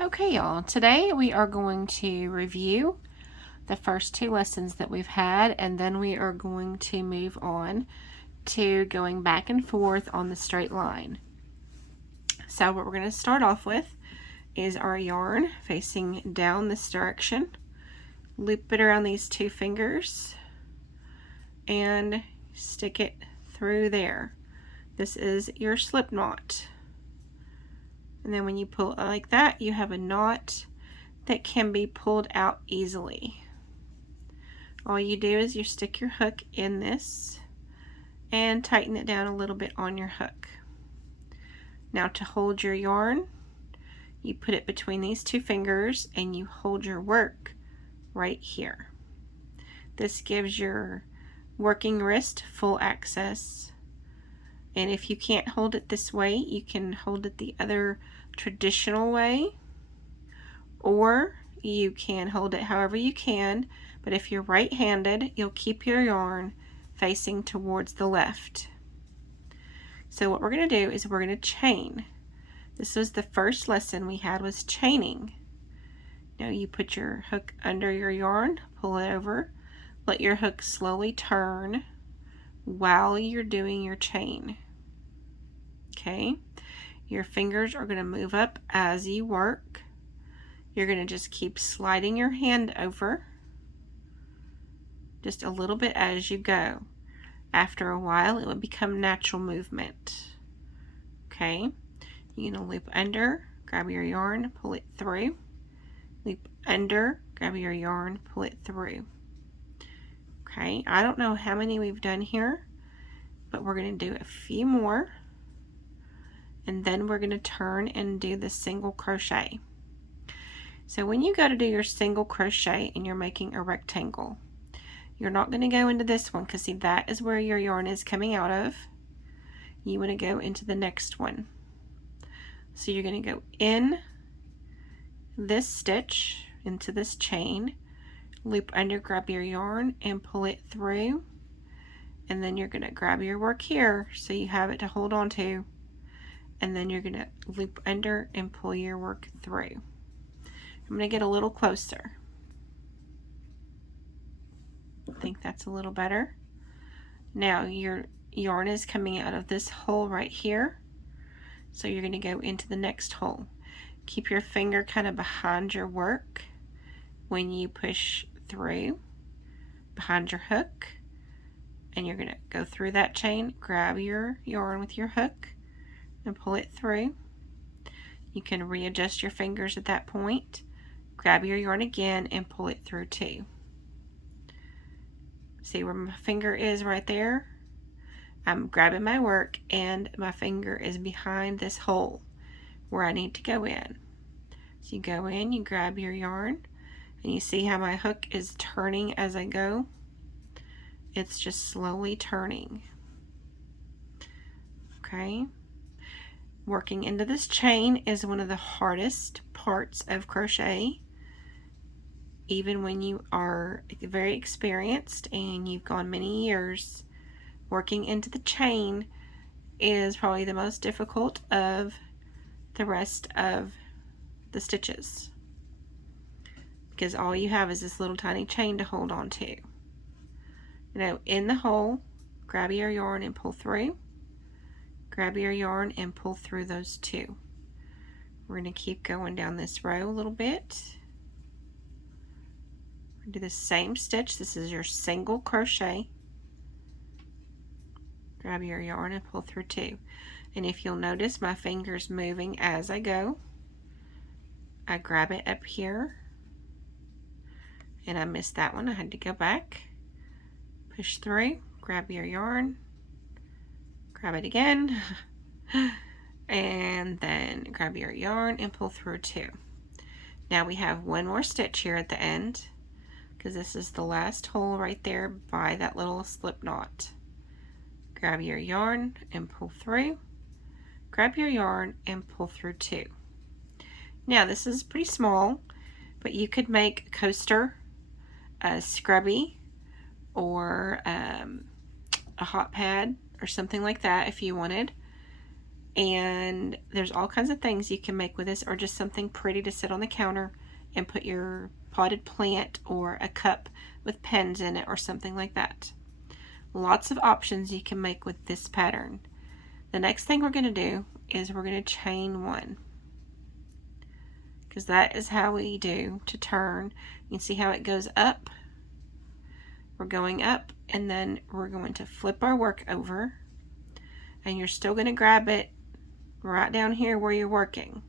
Okay, y'all, today we are going to review the first two lessons that we've had, and then we are going to move on to going back and forth on the straight line. So what we're going to start off with is our yarn facing down this direction. Loop it around these two fingers and stick it through there. This is your slip knot. And then when you pull it like that, you have a knot that can be pulled out easily. All you do is you stick your hook in this and tighten it down a little bit on your hook. Now to hold your yarn, you put it between these two fingers and you hold your work right here. This gives your working wrist full access. And if you can't hold it this way, you can hold it the other traditional way, or you can hold it however you can, but if you're right-handed, you'll keep your yarn facing towards the left. So what we're going to do is we're going to chain. This was the first lesson we had, was chaining. Now you put your hook under your yarn, pull it over, let your hook slowly turn while you're doing your chain. Okay, your fingers are going to move up as you work. You're going to just keep sliding your hand over just a little bit as you go. After a while, it will become natural movement. Okay, you're going to loop under, grab your yarn, pull it through, loop under, grab your yarn, pull it through. Okay, I don't know how many we've done here, but we're going to do a few more, and then we're going to turn and do the single crochet. So when you go to do your single crochet and you're making a rectangle, you're not going to go into this one, because see, that is where your yarn is coming out of. You want to go into the next one. So you're going to go in this stitch, into this chain, loop under, grab your yarn and pull it through, and then you're going to grab your work here so you have it to hold on to, and then you're going to loop under and pull your work through. I'm going to get a little closer. I think that's a little better. Now your yarn is coming out of this hole right here, so you're going to go into the next hole. Keep your finger kind of behind your work when you push through, behind your hook, and you're going to go through that chain, grab your yarn with your hook and pull it through. You can readjust your fingers at that point, grab your yarn again and pull it through too. See where my finger is right there? I'm grabbing my work and my finger is behind this hole where I need to go in. So you go in, you grab your yarn, and you see how my hook is turning as I go? It's just slowly turning. Okay. Working into this chain is one of the hardest parts of crochet. Even when you are very experienced and you've gone many years, working into the chain is probably the most difficult of the rest of the stitches, because all you have is this little tiny chain to hold on to. Now in the hole, grab your yarn and pull through, grab your yarn and pull through those two. We're going to keep going down this row a little bit. Do the same stitch. This is your single crochet. Grab your yarn and pull through two. And if you'll notice, my finger's moving as I go. I grab it up here, and I missed that one. I had to go back, push through, grab your yarn, grab it again, and then grab your yarn and pull through two. Now we have one more stitch here at the end, because this is the last hole right there by that little slip knot. Grab your yarn and pull through, grab your yarn and pull through two. Now this is pretty small, but you could make a coaster, a scrubby, or a hot pad or something like that if you wanted. And there's all kinds of things you can make with this, or just something pretty to sit on the counter and put your potted plant or a cup with pens in it or something like that. Lots of options you can make with this pattern. The next thing we're going to do is we're going to chain one, because that is how we do to turn. You can see how it goes up. We're going up, and then we're going to flip our work over, and you're still going to grab it right down here where you're working.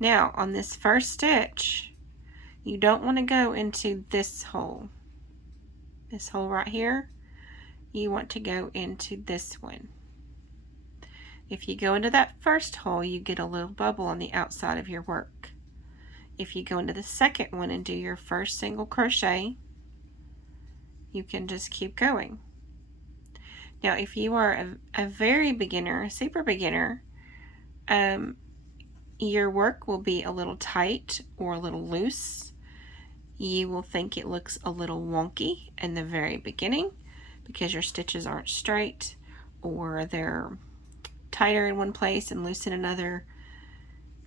Now on this first stitch, you don't want to go into this hole right here. You want to go into this one. If you go into that first hole, you get a little bubble on the outside of your work. If you go into the second one and do your first single crochet, you can just keep going. Now if you are a very beginner, a super beginner, your work will be a little tight or a little loose. You will think it looks a little wonky in the very beginning because your stitches aren't straight, or they're tighter in one place and loose in another.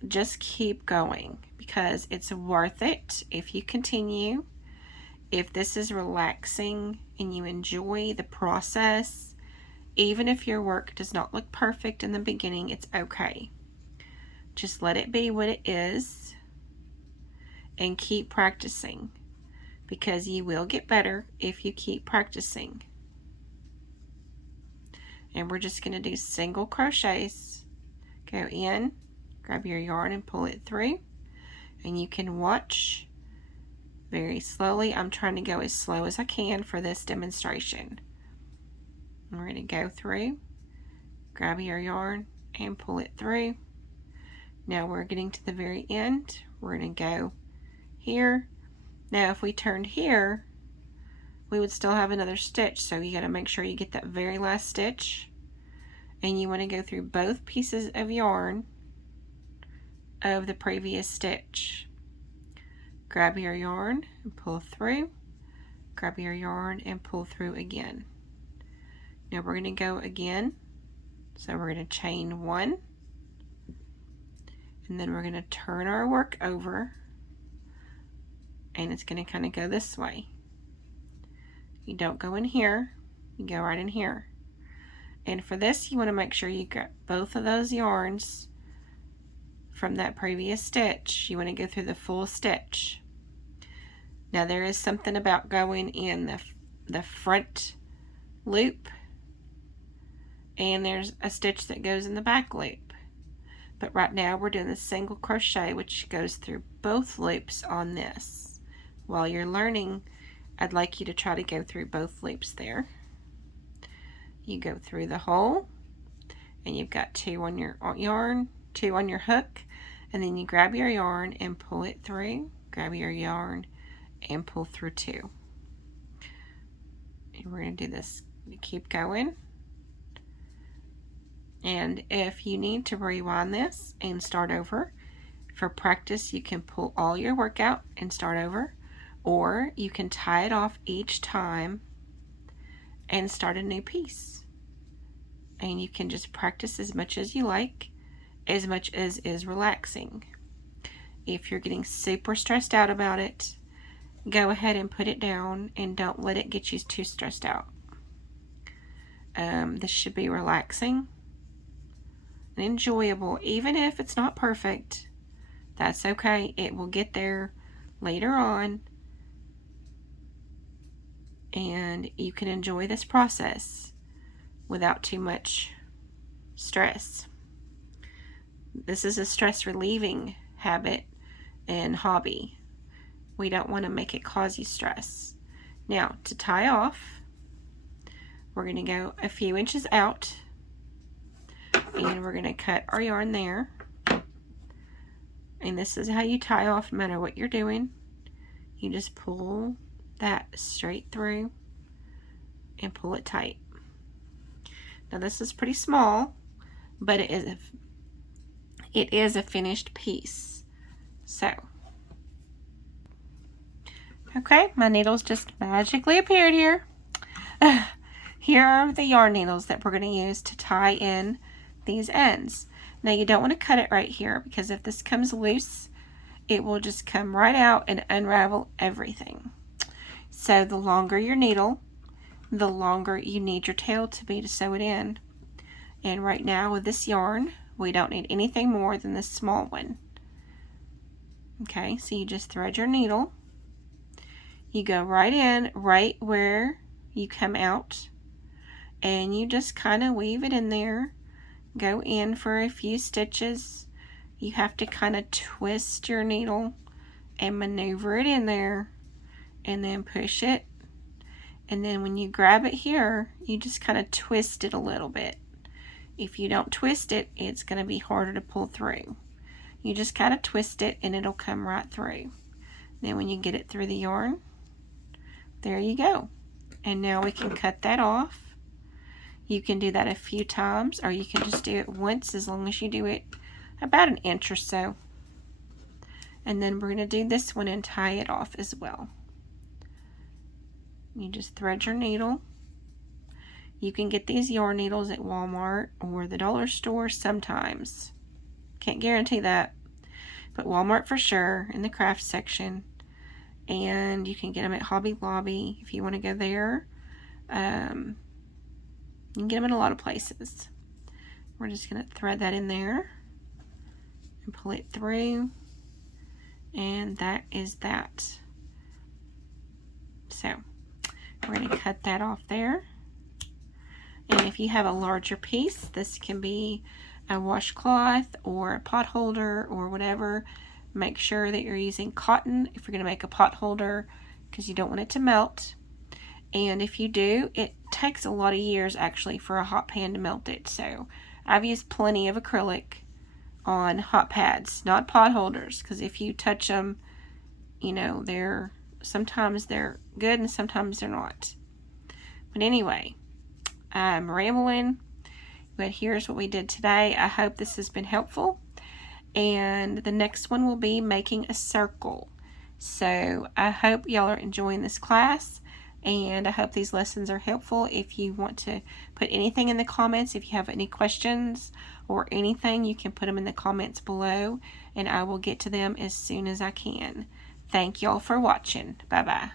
Just keep going, because it's worth it if you continue. If this is relaxing and you enjoy the process, even if your work does not look perfect in the beginning, it's okay. Just let it be what it is and keep practicing, because you will get better if you keep practicing. And we're just going to do single crochets. Go in, grab your yarn and pull it through, and you can watch very slowly. I'm trying to go as slow as I can for this demonstration. We're going to go through, grab your yarn and pull it through. Now we're getting to the very end. We're going to go here. Now if we turned here, we would still have another stitch, so you got to make sure you get that very last stitch, and you want to go through both pieces of yarn of the previous stitch. Grab your yarn and pull through, grab your yarn and pull through again. Now we're going to go again, so we're going to chain one, and then we're going to turn our work over, and it's going to kind of go this way. You don't go in here, you go right in here. And for this, you want to make sure you got both of those yarns from that previous stitch. You want to go through the full stitch. Now there is something about going in the front loop, and there's a stitch that goes in the back loop. But right now we're doing the single crochet, which goes through both loops on this. While you're learning, I'd like you to try to go through both loops there. You go through the hole, and you've got two on your yarn, two on your hook, and then you grab your yarn and pull it through, grab your yarn and pull through two. And we're going to do this, keep going. And if you need to rewind this and start over, for practice you can pull all your work out and start over, or you can tie it off each time and start a new piece. And you can just practice as much as you like, as much as is relaxing. If you're getting super stressed out about it, go ahead and put it down and don't let it get you too stressed out. This should be relaxing and enjoyable. Even if it's not perfect, that's okay. It will get there later on, and you can enjoy this process without too much stress. This is a stress relieving habit and hobby. We don't want to make it cause you stress. Now to tie off, we're going to go a few inches out, and we're going to cut our yarn there. And this is how you tie off no matter what you're doing. You just pull that straight through and pull it tight. Now this is pretty small, but it is a finished piece. So, okay, my needles just magically appeared here. Here are the yarn needles that we're going to use to tie in these ends. Now you don't want to cut it right here, because if this comes loose, it will just come right out and unravel everything. So the longer your needle, the longer you need your tail to be to sew it in. And right now with this yarn, we don't need anything more than this small one. Okay, so you just thread your needle. You go right in, right where you come out, and you just kind of weave it in there. Go in for a few stitches. You have to kind of twist your needle and maneuver it in there, and then push it. And then when you grab it here, you just kind of twist it a little bit. If you don't twist it, it's going to be harder to pull through. You just kind of twist it and it'll come right through. Then when you get it through the yarn, there you go. And now we can cut that off. You can do that a few times, or you can just do it once, as long as you do it about an inch or so. And then we're going to do this one and tie it off as well. You just thread your needle. You can get these yarn needles at Walmart or the dollar store sometimes. Can't guarantee that, but Walmart for sure, in the craft section. And you can get them at Hobby Lobby if you want to go there. You can get them in a lot of places. We're just going to thread that in there and pull it through. And that is that. So we're going to cut that off there. And if you have a larger piece, this can be a washcloth or a pot holder or whatever. Make sure that you're using cotton if you're going to make a pot holder, because you don't want it to melt. And if you do, it takes a lot of years actually for a hot pan to melt it. So I've used plenty of acrylic on hot pads, not pot holders, because if you touch them, you know, sometimes they're good and sometimes they're not. But anyway, I'm rambling, but here's what we did today. I hope this has been helpful. And the next one will be making a circle. So I hope y'all are enjoying this class, and I hope these lessons are helpful. If you want to put anything in the comments, if you have any questions or anything, you can put them in the comments below, and I will get to them as soon as I can. Thank y'all for watching. Bye-bye.